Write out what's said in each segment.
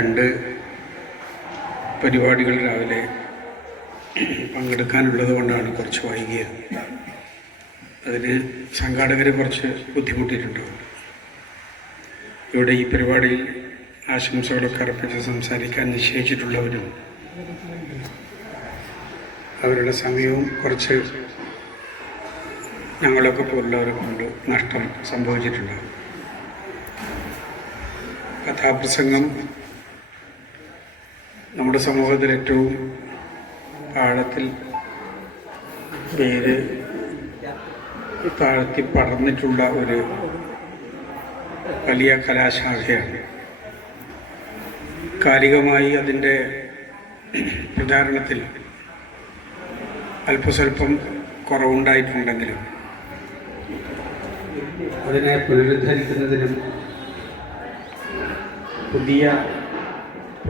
രണ്ട് പരിപാടികൾ രാവിലെ പങ്കെടുക്കാനുള്ളത് കൊണ്ടാണ് കുറച്ച് വൈകിയത്. അതിന് സംഘാടകർ കുറച്ച് ബുദ്ധിമുട്ടിയിട്ടുണ്ടാവും ഇവിടെ ഈ പരിപാടിയിൽ ആശംസകളൊക്കെ അർപ്പിച്ച് സംസാരിക്കാൻ നിശ്ചയിച്ചിട്ടുള്ളവരും അവരുടെ സമയവും കുറച്ച് ഞങ്ങളൊക്കെ പോലുള്ളവരെ കൊണ്ട് നഷ്ടം സംഭവിച്ചിട്ടുണ്ടാകും കഥാപ്രസംഗം നമ്മുടെ സമൂഹത്തിൽ ഏറ്റവും ആഴത്തിൽ പേര് താഴ്ത്തി പടർന്നിട്ടുള്ള ഒരു വലിയ കലാശാഖയാണ്. കാലികമായി അതിന്റെ പ്രചാരണത്തിൽ അല്പസ്വല്പം കുറവുണ്ടായിട്ടുണ്ടെങ്കിലും അതിനെ പുനരുദ്ധരിക്കുന്നതിനും പുതിയ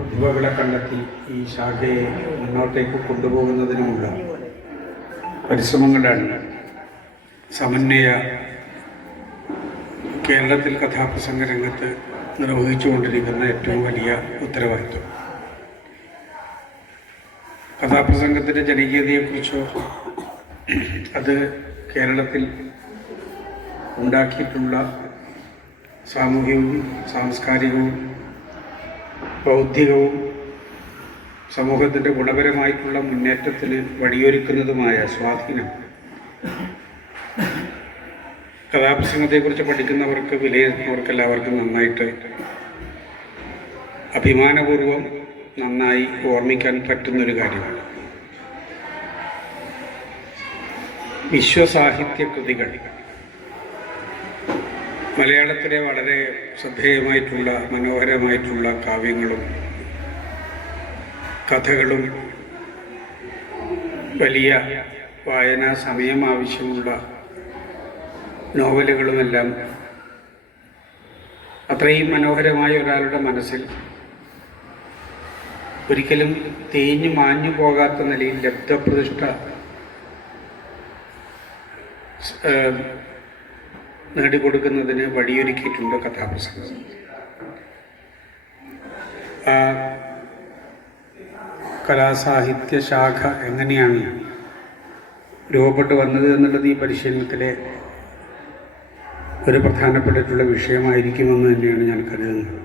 പ്രതിഭകളെ കണ്ടെത്തി ഈ ശാഖയെ മുന്നോട്ടേക്ക് കൊണ്ടുപോകുന്നതിനുമുള്ള പരിശ്രമങ്ങളാണ് സമന്വയ കേരളത്തിൽ കഥാപ്രസംഗ രംഗത്ത് നിർവഹിച്ചുകൊണ്ടിരിക്കുന്ന ഏറ്റവും വലിയ ഉത്തരവാദിത്വം. കഥാപ്രസംഗത്തിന്റെ ജനകീയതയെക്കുറിച്ചോ അത് കേരളത്തിൽ ഉണ്ടാക്കിയിട്ടുള്ള സാമൂഹികവും സാംസ്കാരികവും ബൗദ്ധികവും സമൂഹത്തിന്റെ ഗുണപരമായിട്ടുള്ള മുന്നേറ്റത്തിന് വഴിയൊരുക്കുന്നതുമായ സ്വാധീനം. കഥാപ്രസംഗത്തെക്കുറിച്ച് പഠിക്കുന്നവർക്ക് വിലയിരുത്തുന്നവർക്ക് എല്ലാവർക്കും നന്നായിട്ട് അഭിമാനപൂർവം നന്നായി ഓർമ്മിക്കാൻ പറ്റുന്നൊരു കാര്യമാണ്. വിശ്വസാഹിത്യ കൃതികൾ. മലയാളത്തിലെ വളരെ ശ്രദ്ധേയമായിട്ടുള്ള മനോഹരമായിട്ടുള്ള കാവ്യങ്ങളും കഥകളും വലിയ വായനാ സമയം ആവശ്യമുള്ള നോവലുകളുമെല്ലാം അത്രയും മനോഹരമായ ഒരാളുടെ മനസ്സിൽ ഒരിക്കലും തേഞ്ഞു മാഞ്ഞു പോകാത്ത നിലയിൽ ലബ്ധപ്രതിഷ്ഠ നേടിക്കൊടുക്കുന്നതിന് വഴിയൊരുക്കിയിട്ടുണ്ട് കഥാപ്രസംഗം. ആ കലാസാഹിത്യ ശാഖ എങ്ങനെയാണ് രൂപപ്പെട്ടു വന്നത് എന്നുള്ളത് ഈ പരിശീലനത്തിലെ ഒരു പ്രധാനപ്പെട്ടിട്ടുള്ള വിഷയമായിരിക്കുമെന്ന് തന്നെയാണ് ഞാൻ കരുതുന്നത്.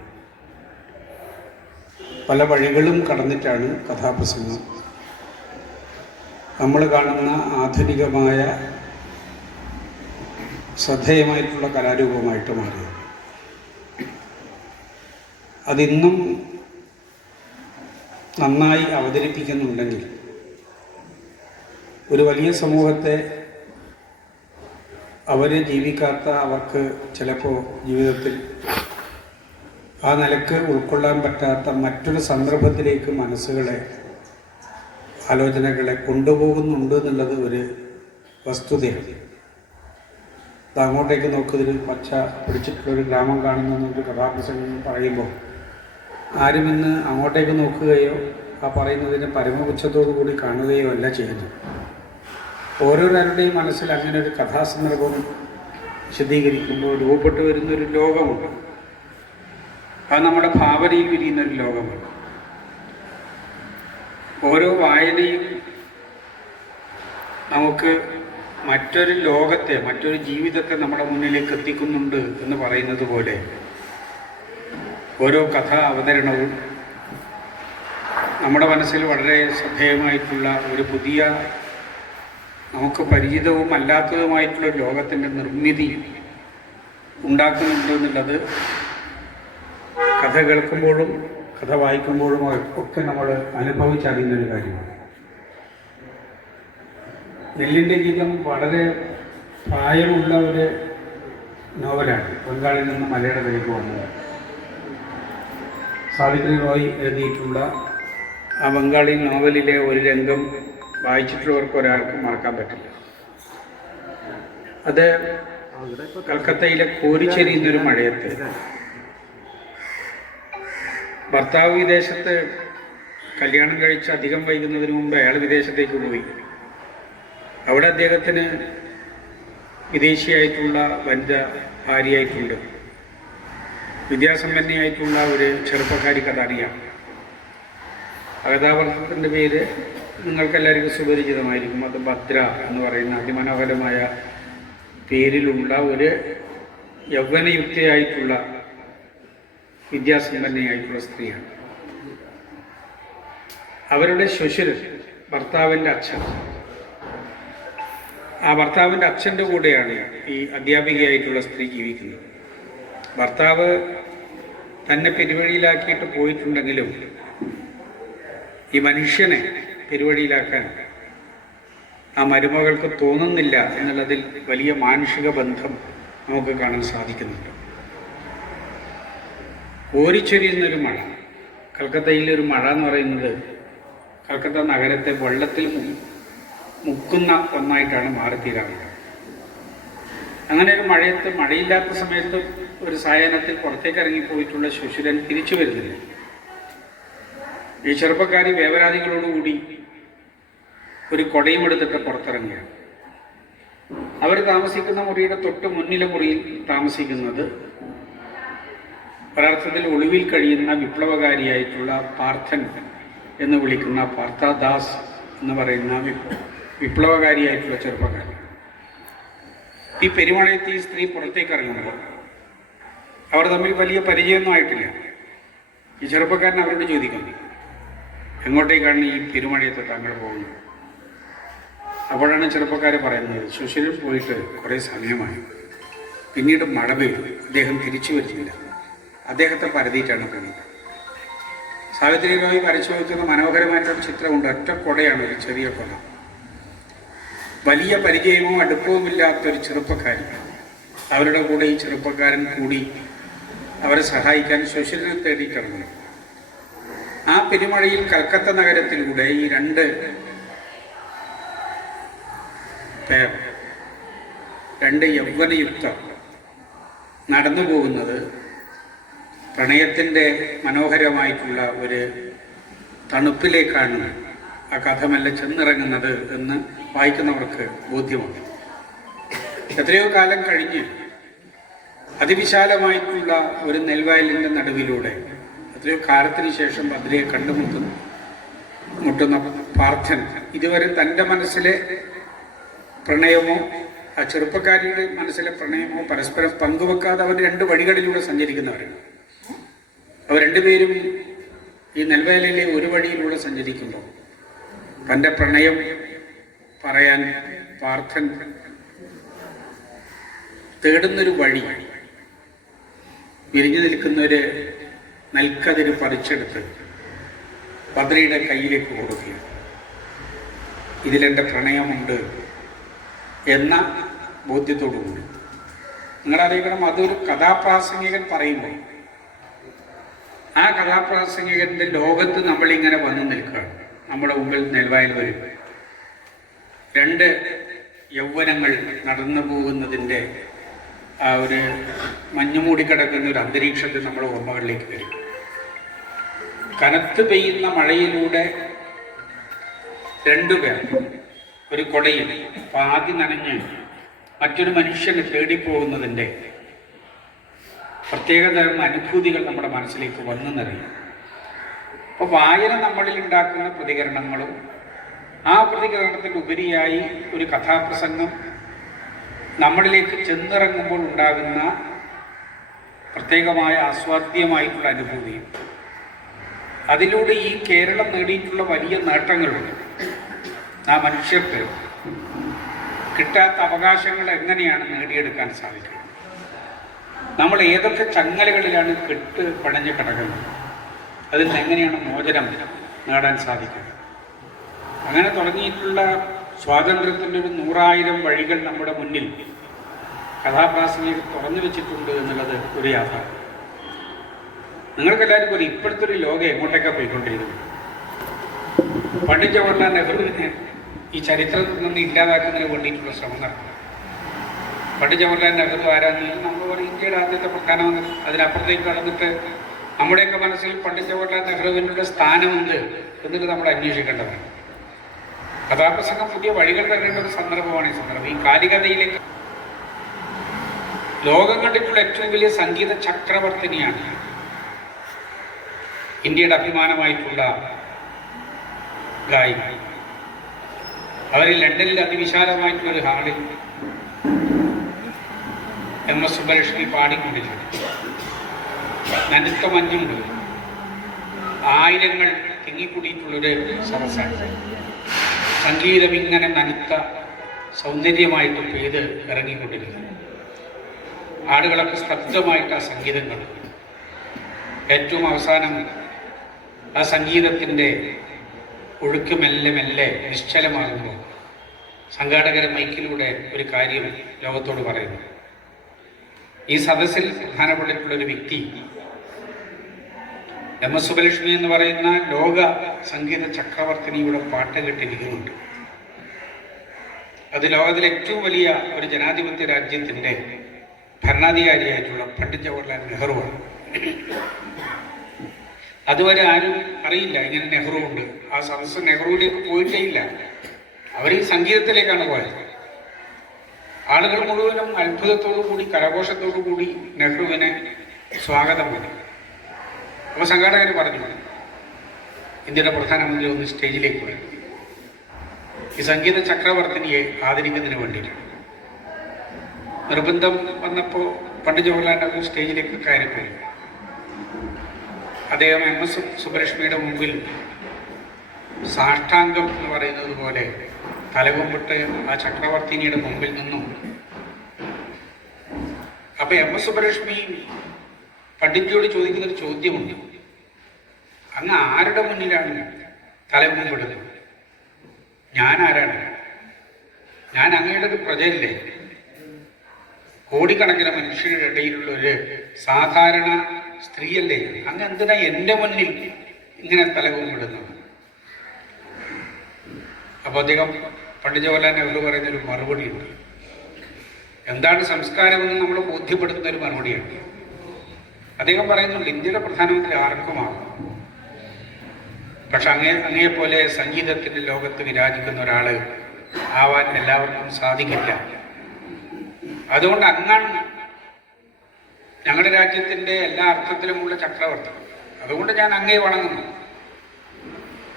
പല വഴികളും കടന്നിട്ടാണ് കഥാപ്രസംഗം. നമ്മൾ കാണുന്ന ആധുനികമായ ശ്രദ്ധേയമായിട്ടുള്ള കലാരൂപമായിട്ട് മാറിയത് അതിന്നും നന്നായി അവതരിപ്പിക്കുന്നുണ്ടെങ്കിൽ ഒരു വലിയ സമൂഹത്തെ അവരെ ജീവിക്കാത്ത അവർക്ക് ചിലപ്പോൾ ജീവിതത്തിൽ ആ നിലയ്ക്ക് ഉൾക്കൊള്ളാൻ പറ്റാത്ത മറ്റൊരു സന്ദർഭത്തിലേക്ക് മനസ്സുകളെ ആലോചനകളെ കൊണ്ടുപോകുന്നുണ്ട് എന്നുള്ളത് ഒരു വസ്തുതയാണ്. ഇത് അങ്ങോട്ടേക്ക് നോക്കുന്നതിൽ പച്ച പിടിച്ചിട്ടുള്ളൊരു ഗ്രാമം കാണുന്നൊരു കഥാപ്രസംഗം പറയുമ്പോൾ ആരും ഇന്ന് അങ്ങോട്ടേക്ക് നോക്കുകയോ ആ പറയുന്നതിനെ പരമപുച്ഛത്തോടു കൂടി കാണുകയോ അല്ല ചെയ്യുന്നത്. ഓരോരുത്തരുടെയും മനസ്സിൽ അങ്ങനെ ഒരു കഥാസന്ദർഭം വിശദീകരിക്കുമ്പോൾ രൂപപ്പെട്ടു വരുന്നൊരു ലോകമുണ്ട്. അത് നമ്മുടെ ഭാവനയിൽ വിരിയുന്നൊരു ലോകമാണ്. ഓരോ വായനയും നമുക്ക് മറ്റൊരു ലോകത്തെ മറ്റൊരു ജീവിതത്തെ നമ്മുടെ മുന്നിലേക്ക് എത്തിക്കുന്നുണ്ട് എന്ന് പറയുന്നത് പോലെ ഓരോ കഥാ അവതരണവും നമ്മുടെ മനസ്സിൽ വളരെ ശ്രദ്ധേയമായിട്ടുള്ള ഒരു പുതിയ നമുക്ക് പരിചിതവും അല്ലാത്തതുമായിട്ടുള്ള ലോകത്തിന്റെ നിർമ്മിതി ഉണ്ടാക്കുന്നുണ്ട് എന്നുള്ളത് കഥ കേൾക്കുമ്പോഴും കഥ വായിക്കുമ്പോഴും ഒക്കെ നമ്മൾ അനുഭവിച്ചറിയുന്നൊരു കാര്യമാണ്. നെല്ലിന്റെ ഗീതം വളരെ പ്രായമുള്ള ഒരു നോവലാണ്. ബംഗാളിൽ നിന്ന് മലയാളത്തിലേക്ക് വന്നത്. സാവിത്രി റോയ് എഴുതിയിട്ടുള്ള ആ ബംഗാളി നോവലിലെ ഒരു രംഗം വായിച്ചിട്ടുള്ളവർക്ക് ഒരാൾക്കും മറക്കാൻ പറ്റില്ല. അത് കൽക്കത്തയിലെ കോരിച്ചെരിയുന്നൊരു മഴയത്ത്. ഭർത്താവ് വിദേശത്ത് കല്യാണം കഴിച്ച് അധികം വൈകുന്നതിന് മുമ്പ് അയാൾ വിദേശത്തേക്ക് പോയി. അവിടെ അദ്ദേഹത്തിന് വിദേശിയായിട്ടുള്ള വനിത ഭാര്യയായിട്ടുണ്ട്. വിദ്യാസമ്പന്നയായിട്ടുള്ള ഒരു ചെറുപ്പക്കാരി കഥ അറിയാം കഥാപാത്രത്തിന്റെ പേര് നിങ്ങൾക്കെല്ലാവർക്കും സുപരിചിതമായിരിക്കും. അത് ഭദ്ര എന്ന് പറയുന്ന അതിമനോഹരമായ പേരിലുള്ള ഒരു യൗവനയുക്തയായിട്ടുള്ള വിദ്യാസമ്പന്നയായിട്ടുള്ള സ്ത്രീയാണ്. അവരുടെ ശ്വശുരൻ ഭർത്താവിന്റെ അച്ഛൻ. ആ ഭർത്താവിന്റെ അച്ഛന്റെ കൂടെയാണ് ഈ അധ്യാപികയായിട്ടുള്ള സ്ത്രീ ജീവിക്കുന്നത്. ഭർത്താവ് തന്നെ പെരുവഴിയിലാക്കിയിട്ട് പോയിട്ടുണ്ടെങ്കിലും ഈ മനുഷ്യനെ പെരുവഴിയിലാക്കാൻ ആ മരുമകൾക്ക് തോന്നുന്നില്ല എന്നുള്ളതിൽ വലിയ മാനുഷിക ബന്ധം നമുക്ക് കാണാൻ സാധിക്കുന്നുണ്ട്. ഓരിച്ചൊരിയുന്നൊരു മഴ കൽക്കത്തയിലൊരു മഴ എന്ന് പറയുന്നത് കൽക്കത്ത നഗരത്തെ വെള്ളത്തിൽ മുക്കുന്ന ഒന്നായിട്ടാണ് മാറിത്തീരാറുള്ളത്. അങ്ങനെ ഒരു മഴയത്ത് മഴയില്ലാത്ത സമയത്ത് ഒരു സായാഹ്നത്തിൽ പുറത്തേക്ക് ഇറങ്ങിപ്പോയിട്ടുള്ള ശുശുരൻ തിരിച്ചു വരുന്നില്ല. ഈ ചെറുപ്പക്കാരി വേവരാതികളോടുകൂടി ഒരു കൊടയും എടുത്തിട്ട് പുറത്തിറങ്ങിയാണ് അവർ താമസിക്കുന്ന മുറിയുടെ തൊട്ട് മുന്നിലെ മുറിയിൽ താമസിക്കുന്നത് ഒരർത്ഥത്തിൽ ഒളിവിൽ കഴിയുന്ന വിപ്ലവകാരിയായിട്ടുള്ള പാർത്ഥൻ എന്ന് വിളിക്കുന്ന പാർത്ഥദാസ് എന്ന് പറയുന്ന വിപ്- വിപ്ലവകാരിയായിട്ടുള്ള ചെറുപ്പക്കാരൻ. ഈ പെരുമഴയത്ത് ഈ സ്ത്രീ പുറത്തേക്ക് ഇറങ്ങുമ്പോൾ അവർ തമ്മിൽ വലിയ പരിചയമൊന്നും ആയിട്ടില്ല. ഈ ചെറുപ്പക്കാരൻ അവരോട് ചോദിക്കുന്നു എങ്ങോട്ടേക്കാണ് ഈ പെരുമഴയത്ത് താങ്കൾ പോകുന്നത്? അപ്പോഴാണ് ചെറുപ്പക്കാർ പറയുന്നത് സുശീലൻ പോയിട്ട് കുറേ സമയമായി. പിന്നീട് മഴ പെയ്തു അദ്ദേഹം തിരിച്ചു വരുന്നില്ല. അദ്ദേഹത്തെ പരതിയിട്ടാണ് കണ്ടത് സാവിത്രി രോഗി വരച്ചു വയ്ക്കുന്ന മനോഹരമായിട്ടൊരു ചിത്രമുണ്ട് ഒറ്റ കൊടയാണ് ഒരു ചെറിയ കൊട വലിയ പരിചയമോ അടുപ്പവുമില്ലാത്തൊരു ചെറുപ്പക്കാരി അവരുടെ കൂടെ ഈ ചെറുപ്പക്കാരൻ കൂടി അവരെ സഹായിക്കാൻ ശുശ്രൂഷ തേടി കിടന്നു ആ പെരുമഴയിൽ കൽക്കത്ത നഗരത്തിലൂടെ ഈ രണ്ട് പേർ രണ്ട് യൗവനയുക്ത നടന്നു പോകുന്നത് പ്രണയത്തിന്റെ മനോഹരമായിട്ടുള്ള ഒരു തണുപ്പിലേക്കാണ് ആ കഥമല്ല ചെന്നിറങ്ങുന്നത് എന്ന് വായിക്കുന്നവർക്ക് ബോധ്യമാണ് എത്രയോ കാലം കഴിഞ്ഞ് അതിവിശാലമായിട്ടുള്ള ഒരു നെൽവയലിന്റെ നടുവിലൂടെ എത്രയോ കാലത്തിന് ശേഷം ഭദ്രയെ കണ്ടുമുട്ടുന്നു. മുട്ടുന്ന പാർത്ഥൻ ഇതുവരെ തന്റെ മനസ്സിലെ പ്രണയമോ ആ ചെറുപ്പക്കാരിയുടെ മനസ്സിലെ പ്രണയമോ പരസ്പരം പങ്കുവെക്കാതെ അവർ രണ്ട് വഴികളിലൂടെ സഞ്ചരിക്കുന്നവരാണ് അവർ രണ്ടുപേരും ഈ നെൽവേലയിലെ ഒരു വഴിയിലൂടെ സഞ്ചരിക്കുമ്പോൾ തന്റെ പ്രണയം പറയാൻ പാർത്ഥൻ തേടുന്നൊരു വഴി വിരിഞ്ഞു നിൽക്കുന്നൊരു നൽക്കതിര് പറിച്ചെടുത്ത് പദ്രയുടെ കയ്യിലേക്ക് കൊടുക്കുക. ഇതിലെന്റെ പ്രണയമുണ്ട് എന്ന ബോധ്യത്തോടുകൂടി. നിങ്ങളറിയിക്കണം അതൊരു കഥാപ്രാസംഗികൻ പറയുമ്പോൾ ആ കഥാപ്രാസംഗികന്റെ ലോകത്ത് നമ്മളിങ്ങനെ വന്നു നിൽക്കുകയാണ്. നമ്മുടെ മുമ്പിൽ നെൽവായിൽ വരും. രണ്ട് യൗവനങ്ങൾ നടന്നു പോകുന്നതിന്റെ ആ ഒരു മഞ്ഞുമൂടി കിടക്കുന്ന ഒരു അന്തരീക്ഷത്തിൽ നമ്മുടെ ഓർമ്മകളിലേക്ക് വരും. കനത്ത് പെയ്യുന്ന മഴയിലൂടെ രണ്ടുപേർ ഒരു കൊടയിൽ പാതി നനഞ്ഞ് മറ്റൊരു മനുഷ്യനെ തേടിപ്പോകുന്നതിന്റെ പ്രത്യേകതരം അനുഭൂതികൾ നമ്മുടെ മനസ്സിലേക്ക് വന്നു നിറയും. അപ്പോൾ വായന നമ്മളിൽ ഉണ്ടാക്കുന്ന പ്രതികരണങ്ങളും ആ പ്രതികരണത്തിന് ഉപരിയായി ഒരു കഥാപ്രസംഗം നമ്മളിലേക്ക് ചെന്നിറങ്ങുമ്പോൾ ഉണ്ടാകുന്ന പ്രത്യേകമായ ആസ്വാദ്യമായിട്ടുള്ള അനുഭൂതിയും. അതിലൂടെ ഈ കേരളം നേടിയിട്ടുള്ള വലിയ നേട്ടങ്ങളുണ്ട്. ആ മനുഷ്യർക്ക് കിട്ടാത്ത അവകാശങ്ങൾ എങ്ങനെയാണ് നേടിയെടുക്കാൻ സാധിക്കുന്നത്? നമ്മൾ ഏതൊക്കെ ചങ്ങലകളിലാണ് കെട്ട് പടഞ്ഞ് കിടക്കുന്നത്? അതിൽ നിന്ന് എങ്ങനെയാണ് മോചനം നേടാൻ സാധിക്കുക അങ്ങനെ തുടങ്ങിയിട്ടുള്ള സ്വാതന്ത്ര്യത്തിന്റെ ഒരു നൂറായിരം വഴികൾ നമ്മുടെ മുന്നിൽ കഥാപ്രാസംഗിക തുറന്നു വെച്ചിട്ടുണ്ട് എന്നുള്ളത് ഒരു യാഥാർത്ഥ്യം. നിങ്ങൾക്കെല്ലാവർക്കും ഒരു ഇപ്പോഴത്തെ ഒരു ലോകം എങ്ങോട്ടൊക്കെ പോയിക്കൊണ്ടിരിക്കുന്നു പണ്ഡിറ്റ് ജവഹർലാൽ നെഹ്റുവിനെ ഈ ചരിത്രത്തിൽ നിന്ന് ഇല്ലാതാക്കുന്നതിന് വേണ്ടിയിട്ടുള്ള ശ്രമം നടത്തുന്നത്. പണ്ഡിറ്റ് ജവഹർലാൽ നെഹ്റു ആരാന്ന് നമ്മൾ പറയും ഇന്ത്യയുടെ ആദ്യത്തെ പ്രധാനമന്ത്രി. അതിനപ്പുറത്തേക്ക് കടന്നിട്ട് നമ്മുടെയൊക്കെ മനസ്സിൽ പണ്ഡിറ്റ് ജവഹർലാൽ നെഹ്റുവിനുള്ള സ്ഥാനമുണ്ട് എന്നിട്ട് നമ്മൾ അന്വേഷിക്കേണ്ടതാണ്. കഥാപ്രസംഗം പുതിയ വഴികൾ തരേണ്ട ഒരു സന്ദർഭമാണ് ഈ സന്ദർഭം. ഈ കാലികതയിലേക്ക് ലോകം കണ്ടിട്ടുള്ള ഏറ്റവും വലിയ സംഗീത ചക്രവർത്തിനിയാണ് ഇന്ത്യയുടെ അഭിമാനമായിട്ടുള്ള ഗായിക അവർ ലണ്ടനിൽ അതിവിശാലമായിട്ടുള്ള ഒരു ഹാളിൽ എം എസ് സുബ്ബലക്ഷ്മി പാടിക്കൊണ്ടിരിക്കുന്നു. നനുത്ത മഞ്ഞുണ്ട് ആയിരങ്ങൾ തിങ്ങിക്കൂടിയിട്ടുള്ളൊരു സദസ്സാണ്. സംഗീതം ഇങ്ങനെ നനുത്ത സൗന്ദര്യമായിട്ട് പെയ്ത് ഇറങ്ങിക്കൊണ്ടിരുന്നു. ആടുകളൊക്കെ സ്തബ്ധമായിട്ട് ആ സംഗീതം കണ്ടു. ഏറ്റവും അവസാനം ആ സംഗീതത്തിന്റെ ഒഴുക്ക് മെല്ലെ മെല്ലെ നിശ്ചലമാകുമ്പോൾ സംഘാടകരെ മൈക്കിലൂടെ ഒരു കാര്യം ലോകത്തോട് പറയുന്നു. ഈ സദസ്സിൽ പ്രധാനപ്പെട്ടിട്ടുള്ള ഒരു വ്യക്തി എം എസ് സുബലക്ഷ്മി എന്ന് പറയുന്ന ലോക സംഗീത ചക്രവർത്തിനിയുടെ പാട്ട് കേട്ടിരിക്കുന്നുണ്ട്. അത് ലോകത്തിലെ ഏറ്റവും വലിയ ഒരു ജനാധിപത്യ രാജ്യത്തിന്റെ ഭരണാധികാരിയായിട്ടുള്ള പണ്ഡിറ്റ് ജവഹർലാൽ നെഹ്റുവാണ്. അതുവരെ ആരും അറിയില്ല ഇങ്ങനെ നെഹ്റു ഉണ്ട്. ആ സദസ്സ് നെഹ്റുവിലേക്ക് പോയിട്ടേ ഇല്ല. അവർ ഈ സംഗീതത്തിലേക്കാണ് പോയത്. ആളുകൾ മുഴുവനും അത്ഭുതത്തോടു കൂടി കരഘോഷത്തോടു കൂടി നെഹ്റുവിനെ സ്വാഗതം ചെയ്തു അപ്പോൾ സംഘാടകർ പറഞ്ഞു ഇന്ത്യയുടെ പ്രധാനമന്ത്രി ഒന്ന് സ്റ്റേജിലേക്ക് വരും. ഈ സംഗീത ചക്രവർത്തിനിയെ ആദരിക്കുന്നതിന് വേണ്ടിയിട്ടാണ് നിർബന്ധം വന്നപ്പോൾ പണ്ട് ജവഹർലാൽ നെഹ്റു സ്റ്റേജിലേക്ക് കയറിപ്പോയി അദ്ദേഹം എം എസ് സുബലക്ഷ്മിയുടെ മുമ്പിൽ സാഷ്ടാംഗം എന്ന് പറയുന്നത് പോലെ തലകുമ്പിട്ട് ആ ചക്രവർത്തിനിയുടെ മുമ്പിൽ നിന്നും. അപ്പൊ എം എസ് സുബ്ബലക്ഷ്മി പണ്ഡിറ്റിയോട് ചോദിക്കുന്ന ഒരു ചോദ്യമുണ്ട്. അങ്ങ് ആരുടെ മുന്നിലാണ് തലകുമ്പിടുന്നത് ഞാൻ ആരാണ്? ഞാൻ അങ്ങയുടെ ഒരു പ്രജയല്ലേ? കോടിക്കണക്കിന് മനുഷ്യരുടെ ഇടയിലുള്ള ഒരു സാധാരണ സ്ത്രീയല്ലേ? അങ്ങ് എന്തിനാ എന്റെ മുന്നിൽ ഇങ്ങനെ തലകുമ്പിടുന്നത്? അപ്പോൾ അദ്ദേഹം പണ്ഡിറ്റ് നെഹ്റു പറയുന്ന ഒരു മറുപടിയുണ്ട്. എന്താണ് സംസ്കാരമെന്ന് നമ്മൾ ബോധ്യപ്പെടുത്തുന്ന ഒരു മറുപടിയാണ്. അദ്ദേഹം പറയുന്നുണ്ട് ഇന്ത്യയുടെ പ്രധാനമന്ത്രി ആർക്കുമാകാം പക്ഷെ അങ്ങേ പോലെ സംഗീതത്തിന്റെ ലോകത്ത് വിരാജിക്കുന്ന ഒരാൾ ആവാൻ എല്ലാവർക്കും സാധിക്കില്ല. അതുകൊണ്ട് അങ്ങാണ് ഞങ്ങളുടെ രാജ്യത്തിന്റെ എല്ലാ അർത്ഥത്തിലുമുള്ള ചക്രവർത്തി. അതുകൊണ്ട് ഞാൻ അങ്ങേ വണങ്ങുന്നു.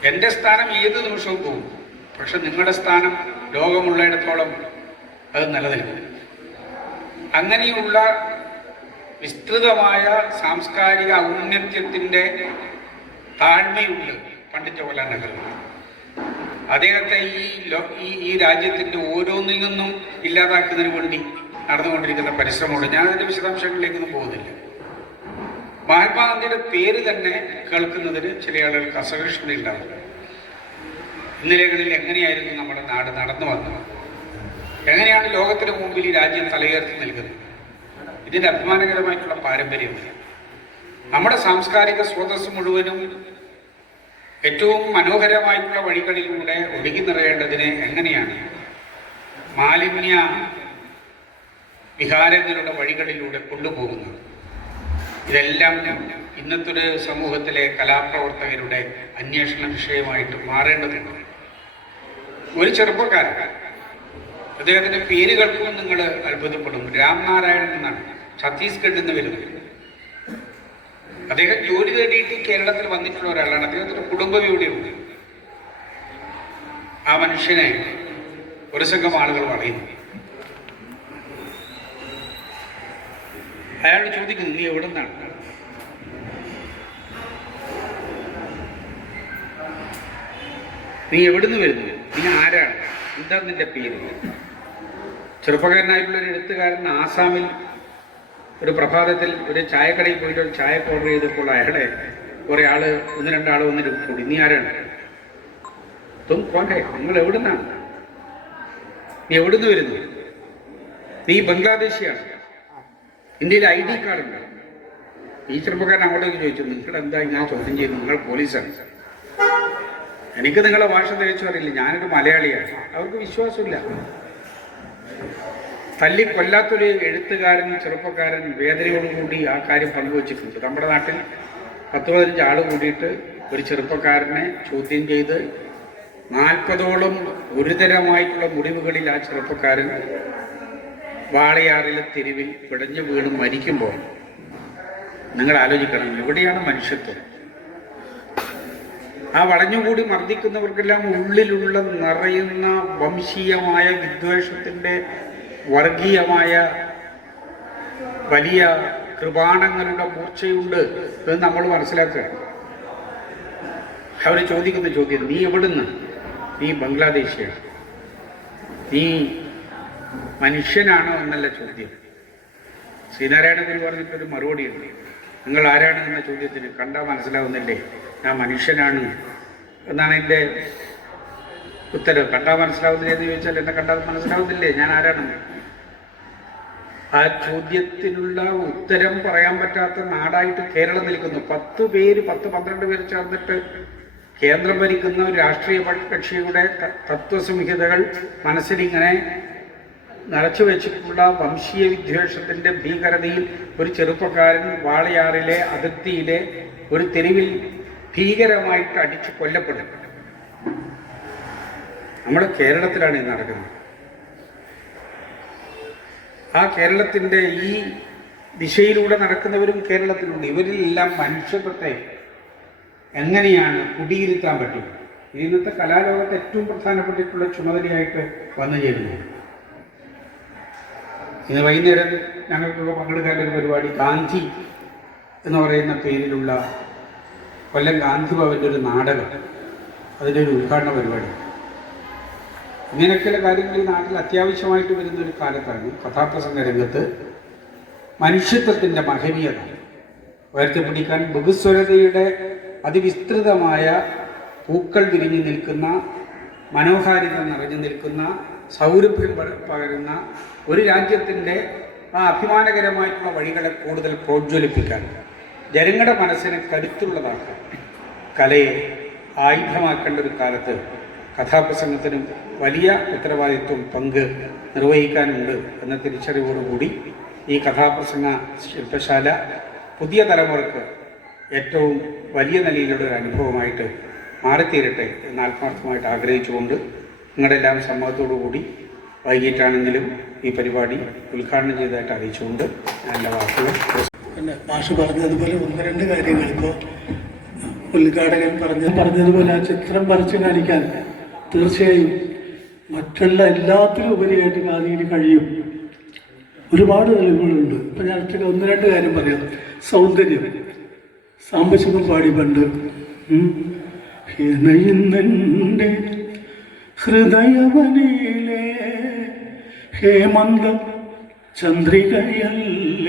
എന്റെ സ്ഥാനം ഏത് നിമിഷവും പോകും. പക്ഷെ നിങ്ങളുടെ സ്ഥാനം ലോകമുള്ളിടത്തോളം അത് നിലനിൽക്കും. അങ്ങനെയുള്ള വിസ്തൃതമായ സാംസ്കാരിക ഔന്നത്യത്തിന്റെ താഴ്മയുണ്ട് പണ്ഡിറ്റ് ജവഹർലാൽ നെഹ്റു. അദ്ദേഹത്തെ ഈ ഈ രാജ്യത്തിന്റെ ഓരോന്നിൽ നിന്നും ഇല്ലാതാക്കുന്നതിന് വേണ്ടി നടന്നുകൊണ്ടിരിക്കുന്ന പരിശ്രമമുണ്ട്. ഞാൻ അതിന്റെ വിശദാംശങ്ങളിലേക്കൊന്നും പോകുന്നില്ല. മഹാത്മാഗാന്ധിയുടെ പേര് തന്നെ കേൾക്കുന്നതിന് ചില ആളുകൾക്ക് അസഹിഷ്ണുത ഉണ്ടാവില്ല ഇന്നലെകളിൽ എങ്ങനെയായിരുന്നു നമ്മുടെ നാട് നടന്നു വന്നത്? എങ്ങനെയാണ് ലോകത്തിന് മുമ്പിൽ ഈ രാജ്യം തലയുയർത്തി നിൽക്കുന്നത്? ഇതിന്റെ അഭിമാനകരമായിട്ടുള്ള പാരമ്പര്യമുണ്ട് നമ്മുടെ സാംസ്കാരിക സ്രോതസ് മുഴുവനും ഏറ്റവും മനോഹരമായിട്ടുള്ള വഴികളിലൂടെ ഒഴുകി നിറയേണ്ടതിന് എങ്ങനെയാണ്? മാലിന്യ വിഹാരങ്ങളുടെ വഴികളിലൂടെ കൊണ്ടുപോകുന്നത്. ഇതെല്ലാം ഇന്നത്തെ ഒരു സമൂഹത്തിലെ കലാപ്രവർത്തകരുടെ അന്വേഷണ വിഷയമായിട്ട് മാറേണ്ടതുണ്ട്. ഒരു ചെറുപ്പക്കാരൻ അദ്ദേഹത്തിന്റെ പേരുകൾക്കും നിങ്ങൾ അത്ഭുതപ്പെടും. രാംനാരായണൻ എന്നാണ്. ഛത്തീസ്ഗഡിൽ നിന്ന് വരുന്നത്. അദ്ദേഹം ജോലി തേടിയിട്ട് കേരളത്തിൽ വന്നിട്ടുള്ള ഒരാളാണ്. അദ്ദേഹത്തിന്റെ കുടുംബം ഇവിടെയുണ്ട്. ആ മനുഷ്യനെ ഒരു സംഘം ആളുകൾ പറയുന്നു അയാൾ ചോദിക്കുന്നു നീ എവിടെ നിന്നാണ്? നീ എവിടുന്ന് വരുന്നു? നീ ആരാണ്? എന്താ നിന്റെ പേര്? ചെറുപ്പക്കാരനായിട്ടുള്ള ഒരു എഴുത്തുകാരൻ ആസാമിൽ ഒരു പ്രഭാതത്തിൽ ഒരു ചായക്കടയിൽ പോയിട്ട് ഒരു ചായ ഓർഡർ ചെയ്തപ്പോൾ അയാളെ കുറെ ആൾ ഒന്ന് രണ്ടാൾ വന്നിട്ട് കൂടി. നീ ആരാണ്? തും കോണ്ടേ നിങ്ങൾ എവിടുന്നാണ് നീ എവിടുന്ന് വരുന്നു? നീ ബംഗ്ലാദേശിയാണ്. ഇന്ത്യയിൽ ഐ ഡി കാർഡ് ഉണ്ട്? ഈ ചെറുപ്പക്കാരൻ അങ്ങോട്ടേക്ക് ചോദിച്ചു. നിങ്ങൾ എന്താ ഞാൻ ചോദ്യം ചെയ്തു നിങ്ങൾ പോലീസാണ്. എനിക്ക് നിങ്ങളെ ഭാഷ തിരിച്ചു അറിയില്ല. ഞാനൊരു മലയാളിയാണ്. അവർക്ക് വിശ്വാസമില്ല. തല്ലി കൊല്ലാത്തൊരു എഴുത്തുകാരൻ ചെറുപ്പക്കാരൻ വേദനയോടുകൂടി ആ കാര്യം പങ്കുവച്ചിട്ടുണ്ട്. നമ്മുടെ നാട്ടിൽ പത്ത് പതിനഞ്ച് ആൾ കൂടിയിട്ട് ഒരു ചെറുപ്പക്കാരനെ ചോദ്യം ചെയ്ത് നാൽപ്പതോളം ഗുരുതരമായിട്ടുള്ള മുടിവുകളിൽ ആ ചെറുപ്പക്കാരൻ വാളയാറിലെ തെരുവിൽ പിടഞ്ഞു വീണ് മരിക്കുമ്പോൾ നിങ്ങൾ ആലോചിക്കണം എവിടെയാണ് മനുഷ്യത്വം? ആ വളഞ്ഞുകൂടി മർദ്ദിക്കുന്നവർക്കെല്ലാം ഉള്ളിലുള്ള നിറയുന്ന വംശീയമായ വിദ്വേഷത്തിന്റെ വർഗീയമായ വലിയ കൃപാണങ്ങളുടെ മൂർച്ചയുണ്ട് എന്ന് നമ്മൾ മനസ്സിലാക്കുക അവർ ചോദിക്കുന്ന ചോദ്യം നീ എവിടുന്ന്? നീ ബംഗ്ലാദേശിയാണ് നീ മനുഷ്യനാണോ? എന്നല്ല ചോദ്യം. ശ്രീനാരായണ ഗുരു പറഞ്ഞിട്ടൊരു മറുപടി ഉണ്ട് നിങ്ങൾ ആരാണ്? എന്ന ചോദ്യത്തിന് കണ്ടാൽ മനസ്സിലാവുന്നില്ലേ? ഞാൻ മനുഷ്യനാണ് എന്നാണ് എന്റെ ഉത്തരം. കണ്ടാൽ മനസ്സിലാവുന്നില്ല എന്ന് ചോദിച്ചാൽ എന്നെ കണ്ടാൽ മനസ്സിലാവുന്നില്ലേ? ഞാൻ ആരാണെന്ന് ആ ചോദ്യത്തിനുള്ള ഉത്തരം പറയാൻ പറ്റാത്ത നാടായിട്ട് കേരളം നിൽക്കുന്നു. പത്ത് പേര് പത്ത് പന്ത്രണ്ട് പേര് ചേർന്നിട്ട് കേന്ദ്രം ഭരിക്കുന്ന ഒരു രാഷ്ട്രീയ കക്ഷിയുടെ തത്വസംഹിതകൾ മനസ്സിലിങ്ങനെ നിറച്ചു വെച്ചിട്ടുള്ള വംശീയ വിദ്വേഷത്തിന്റെ ഭീകരതയിൽ ഒരു ചെറുപ്പക്കാരൻ വാളയാറിലെ അതിർത്തിയിലെ ഒരു തെരുവിൽ ഭീകരമായിട്ട് അടിച്ചു കൊല്ലപ്പെടും നമ്മുടെ കേരളത്തിലാണ് ഇത് നടക്കുന്നത്. ആ കേരളത്തിന്റെ ഈ ദിശയിലൂടെ നടക്കുന്നവരും കേരളത്തിലുണ്ട്. ഇവരിലെല്ലാം മനുഷ്യത്വത്തെ എങ്ങനെയാണ് കുടിയിരുത്താൻ പറ്റും? ഇന്നത്തെ കലാലോകത്ത് ഏറ്റവും പ്രധാനപ്പെട്ടിട്ടുള്ള ചുമതലയായിട്ട് വന്നു ചേരുന്നു. ഇന്ന് വൈകുന്നേരം ഞങ്ങൾക്കുള്ള പങ്കെടുക്കാൻ ഒരു പരിപാടി ഗാന്ധി എന്ന് പറയുന്ന പേരിലുള്ള കൊല്ലം ഗാന്ധി ഭവന്റെ ഒരു നാടകം അതിന്റെ ഒരു ഉദ്ഘാടന പരിപാടി. ഇങ്ങനെയൊക്കെയുള്ള കാര്യങ്ങൾ ഈ നാട്ടിൽ അത്യാവശ്യമായിട്ട് വരുന്ന ഒരു കാലത്താണ് കഥാപ്രസംഗ രംഗത്ത് മനുഷ്യത്വത്തിന്റെ മഹനീയത. ഉയർത്തിപ്പിടിക്കാൻ ബഹുസ്വരതയുടെ അതിവിസ്തൃതമായ പൂക്കൾ വിരിഞ്ഞു നിൽക്കുന്ന മനോഹാരിത നിറഞ്ഞു നിൽക്കുന്ന സൗരഭ്യം പക- പകരുന്ന ഒരു രാജ്യത്തിന്റെ ആ അഭിമാനകരമായിട്ടുള്ള വഴികളെ കൂടുതൽ പ്രോജ്വലിപ്പിക്കാൻ ജനങ്ങളുടെ മനസ്സിനെ കരുത്തുള്ളതാക്കാൻ കലയെ ആയുധമാക്കേണ്ട ഒരു കാലത്ത് കഥാപ്രസംഗത്തിനും വലിയ ഉത്തരവാദിത്വം പങ്ക് നിർവഹിക്കാനുണ്ട് എന്ന തിരിച്ചറിവോടുകൂടി ഈ കഥാപ്രസംഗ ശില്പശാല പുതിയ തലമുറയ്ക്ക് ഏറ്റവും വലിയ നിലയിലുള്ള ഒരു അനുഭവമായിട്ട് മാറിത്തീരട്ടെ എന്ന് ആത്മാർത്ഥമായിട്ട് ആഗ്രഹിച്ചുകൊണ്ട് നിങ്ങളുടെ എല്ലാം സമ്മതത്തോടു കൂടി വൈകിട്ടാണെങ്കിലും ഈ പരിപാടി ഉദ്ഘാടനം ചെയ്തതായിട്ട് അറിയിച്ചുകൊണ്ട് എന്റെ വാക്കുകൾ പിന്നെ മാഷ് പറഞ്ഞതുപോലെ ഒന്ന് രണ്ട് കാര്യങ്ങൾ. ഇപ്പോൾ ഉദ്ഘാടകൻ പറഞ്ഞ പറഞ്ഞതുപോലെ ആ ചിത്രം വരച്ച് കാണിക്കാൻ തീർച്ചയായും മറ്റുള്ള എല്ലാത്തിലും ഉപരിയായിട്ട് കാതിന് കഴിയും. ഒരുപാട് തെളിവുകളുണ്ട്. ഇപ്പം ഞാൻ ഒറ്റ ഒന്ന് രണ്ട് കാര്യം പറയാം. സൗന്ദര്യം. സാമ്പശികം പാടി പണ്ട്. ഹൃദയവനിലെ ഹേമന്ത ചന്ദ്രികയല്ല?